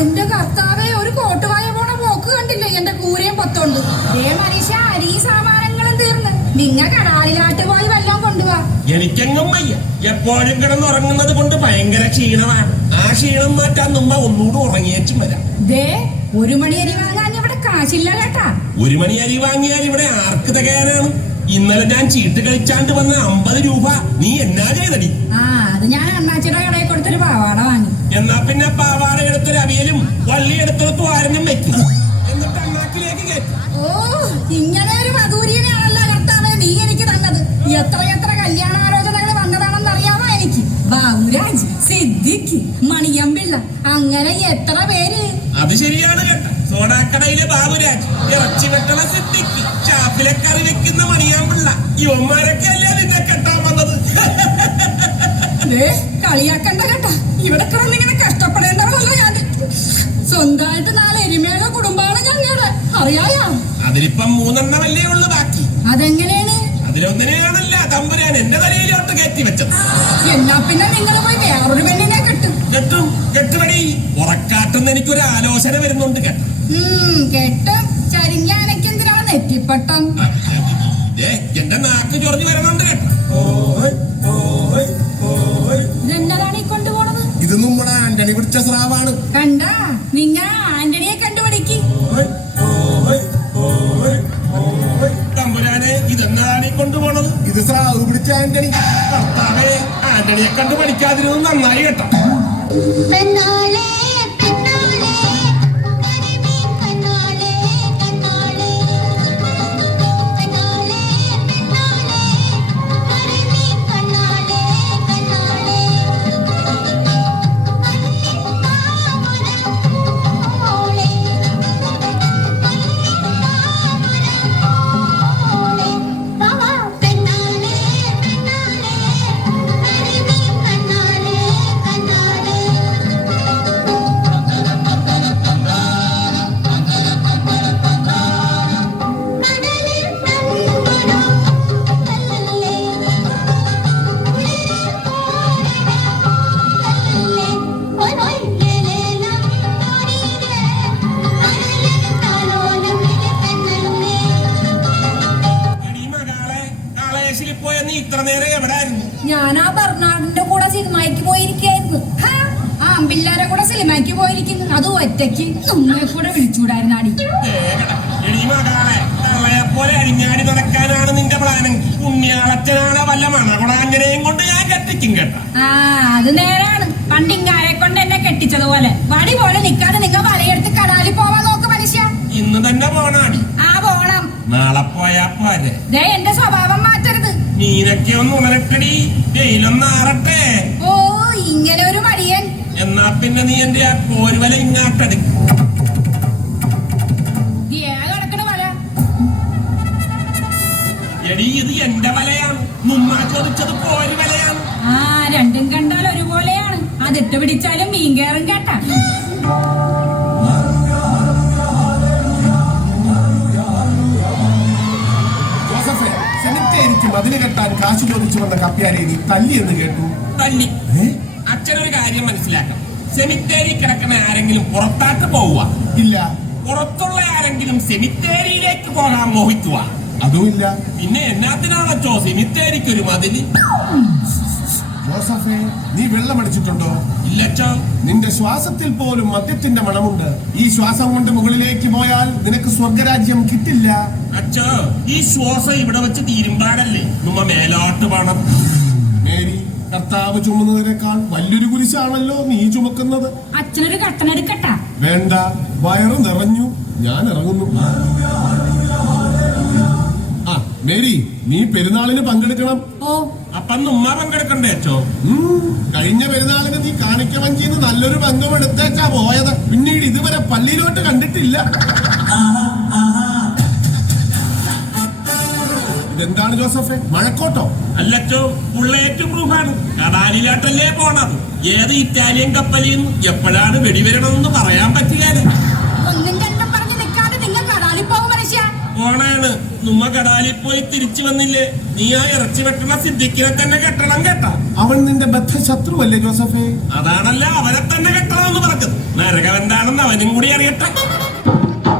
എന്റെ കർത്താവെ, ഒരു കോട്ടുവായ പോണ പോക്ക് കണ്ടില്ലേ? എന്റെ കൂരയും പൊത്തോണ്ട് മനുഷ്യ അരി സാമാനങ്ങളും തീർന്ന് നിങ്ങ കടാലിലാട്ട് പോയി വല്ലതും കൊണ്ടുപോവാ. എനിക്കെങ്ങും വയ്യ. എപ്പോഴും കിടന്നുറങ്ങുന്നത് കൊണ്ട് ഭയങ്കര ക്ഷീണമാണ്. ആ ക്ഷീണം മാറ്റാൻ മുമ്പ് ഒന്നുകൂടെ ഉറങ്ങിയേച്ചും വരാം. ദേ, 1 മണി അരി വാങ്ങാൻ ഇവിടെ കാശില്ല കേട്ടാ. 1 മണി അരി വാങ്ങിയാൽ ഇവിടെ ആർക്ക് തികയാനാണ്? ഇന്നലെ ഞാൻ ചീട്ട് കളിച്ചാണ്ട് വന്ന 50 രൂപ നീ എന്നാ ചെയ്തടി? അത് ഞാൻ അണ്ണാച്ചിയുടെ കടയിൽ കൊടുത്തൊരു പാവാട വാങ്ങി. എന്നാ പിന്നെ പാവാട എടുത്തൊരു അവിയലും വള്ളി എടുത്തൊരു തോരനും വെക്കും, എന്നിട്ട് അണ്ണാക്കിലേക്ക് കയറ്റും. ഓ, ഇങ്ങനെ ഒരു മധുരിയനാണല്ലോ കർത്താവേ നീ എനിക്ക് തന്നത്. എത്ര കല്യാണാലോചനകൾ വന്നതാണെന്ന് അറിയാമോ എനിക്ക്? ബാബുരാജ്, സിദ്ദിഖ്, മണിയമ്പിള്ള, അങ്ങനെ എത്ര പേര്. അത് ശരിയാണ് കേട്ട. സോഡാക്കടയിലെ ബാബുരാജ്, ഇറച്ചി വെട്ടണ സിദ്ദിഖ്, ഷാപ്പിലെ കറി വെക്കുന്ന മണിയമ്പിള്ള, യുവന്മാരൊക്കെ അല്ലേ നിന്നെ കെട്ടാൻ വന്നത്? കളിയാക്കണ്ട കേട്ടാ. ഇവിടെ കിടന്നിങ്ങനെ കഷ്ടപ്പെടേണ്ടവളല്ലോ ഞാൻ. സ്വന്തമായിട്ട് 4 എരുമയുള്ള കുടുംബമാണ് ഞങ്ങളുടെ, അറിയായാ? അതിലിപ്പം 3 എണ്ണമല്ലേ ഉള്ളു ബാക്കി. അതെങ്ങനെയാണ്? അതിലൊന്നിനെയാണല്ല തമ്പുരാൻ എന്റെ തലയിലോട്ട് കയറ്റി വെച്ചത്. എന്നാ പിന്നെ നിങ്ങൾ പോയി വേറൊരു പെണ്ണിനെ കെട്ടുപടി. ഉറക്കാട്ടെന്ന് എനിക്കൊരു ആലോചന വരുന്നുണ്ട് കേട്ടോ. കെട്ടും. ചരിഞ്ഞാനൊക്കെ എന്തിനാണ് നെറ്റിപ്പട്ടം? എന്റെ നാക്ക് ചൊറിഞ്ഞു വരണുണ്ട് കേട്ടോ. ഇതെന്നതാണ് ഈ കൊണ്ടുപോണത്? ഇത് നമ്മുടെ ആന്റണി പിടിച്ച സ്രാവാണ്. കണ്ടാ, നിങ്ങ ആന്റണിയെ കണ്ടുപിടിക്ക്. തമ്പുരാനെ, ഇതെന്നാണ് ഈ കൊണ്ടുപോണത്? ഇത് സ്രാവ് പിടിച്ച ആന്റണി. കർത്താവേ, ആന്റണിയെ കണ്ടു പഠിക്കാതിരുന്നത് നന്നായി കേട്ടോ. ഞാൻ ആ ബർണാഡിന്റെ കൂടെ സിനിമയ്ക്ക് പോയിരിക്കായിരുന്നു. ആ അമ്പില്ലാരെ കൂടെ സിനിമയ്ക്ക് പോയിരിക്കുന്നു. അത് ഒറ്റയ്ക്ക് നമ്മെ കൂടെ വിളിച്ചൂടായിരുന്നാടി. പോലെ അഴിഞ്ഞാടി നടക്കാനാണ് നിന്റെ പ്ലാനും. പുണ്യാളച്ചനാണ് വല്ല മണകുളാഞ്ചനെയും കൊണ്ട് ഞാൻ കെട്ടിക്കും കേട്ടോ. അത് നേരാണ്. പണ്ടിങ്കാരെ കൊണ്ട് എന്നെ കെട്ടിച്ചതുപോലെ വടി പോലെ നിക്കാതെ നിങ്ങൾ വലയെടുത്ത് കടാലിൽ പോവാൻ നോക്ക് മനുഷ്യ. ഇന്ന് തന്നെ പോണാടി. പോണം. നാളെ പോയാ പോരെ. എന്റെ സ്വഭാവം മാറ്റരുത്. നീനൊക്കെ ഒന്ന് ഉണരട്ടടി, വെയിലൊന്ന് ആറട്ടെ. ഓ, ഇങ്ങനെ ഒരു മടിയൻ. എന്നാ പിന്നെ നീ എന്റെ ആ പോരുവല ഇങ്ങാട്ടെടുക്കും. എടി, ഇത് എന്റെ വലയാണ്. മുമ്മാ ചോദിച്ചത് പോരുവലയാണ്. രണ്ടും കണ്ടാൽ ഒരുപോലെയാണ്. അതിട്ട് പിടിച്ചാലും മീൻ കയറും കേട്ടാ. മതില് കെട്ടാൻ കാശ് ചോദിച്ചു വന്ന കപ്പ്യാരെ നീ തല്ലി എന്ന് കേട്ടു. തല്ലി? അച്ഛനൊരു കാര്യം മനസ്സിലാക്കണം. സെമിത്തേരി കിടക്കുന്ന ആരെങ്കിലും പുറത്താട്ട് പോവുക? ഇല്ല. പുറത്തുള്ള ആരെങ്കിലും സെമിത്തേരിയിലേക്ക് പോകാൻ മോഹിക്കുക? അതുമില്ല. പിന്നെ എന്നാത്തിനാണോ സെമിത്തേരിക്കൊരു മതില്? ജോസഫേ, നീ വെള്ളം അടിച്ചിട്ടുണ്ടോ? ഇല്ലച്ചോ. നിന്റെ ശ്വാസത്തിൽ പോലും മദ്യത്തിന്റെ മണമുണ്ട്. ഈ ശ്വാസം കൊണ്ട് മുകളിലേക്ക് പോയാൽ നിനക്ക് സ്വർഗരാജ്യം കിട്ടില്ല. അച്ഛോ, ഈ ശ്വാസം ഇവിടെ വെച്ച് തീരുമ്പാടല്ലേ നമ്മ മേലോട്ട് പോണം. മേരി, കർത്താവ് ചുമന്നതിനേക്കാൾ വലിയൊരു കുരിശാണല്ലോ നീ ചുമക്കുന്നത്. അച്ഛനൊരു കട്ടനെടുക്കട്ടാ? വേണ്ട, വയറ് നിറഞ്ഞു, ഞാൻ ഇറങ്ങുന്നു. മേരി, നീ പെരുന്നാളിന് പങ്കെടുക്കണം. അപ്പൊ ഉമ്മ പങ്കെടുക്കണ്ടേ അച്ഛോ? കഴിഞ്ഞ പെരുന്നാളിന് നീ കാണിക്കവഞ്ചിന്ന് നല്ലൊരു പങ്കം എടുത്തേച്ചാ പോയത്. പിന്നീട് ഇതുവരെ പള്ളിയിലോട്ട് കണ്ടിട്ടില്ല. ഇതെന്താണ് ജോസഫേ, മഴക്കോട്ടോ? അല്ലച്ചോ, ബുള്ളറ്റ് പ്രൂഫാണ്. കടാലിലാട്ടല്ലേ പോണത്. ഏത് ഇറ്റാലിയൻ കപ്പലിൽ നിന്ന് എപ്പോഴാണ് വെടിവരണമെന്ന് പറയാൻ പറ്റില്ല. പോണാണ്. നമ്മ കടാലിൽ പോയി തിരിച്ചു വന്നില്ലേ? നീ ആ ഇറച്ചി വെട്ടണ സിദ്ദിഖിനെ തന്നെ കെട്ടണം കേട്ടാ. അവൻ നിന്റെ ബദ്ധ ശത്രുവല്ലേ ജോസഫേ? അതാണല്ല അവനെ തന്നെ കെട്ടണമെന്ന് പറഞ്ഞത്. നരകവന്റെ അവനും കൂടി അറിയട്ടെ.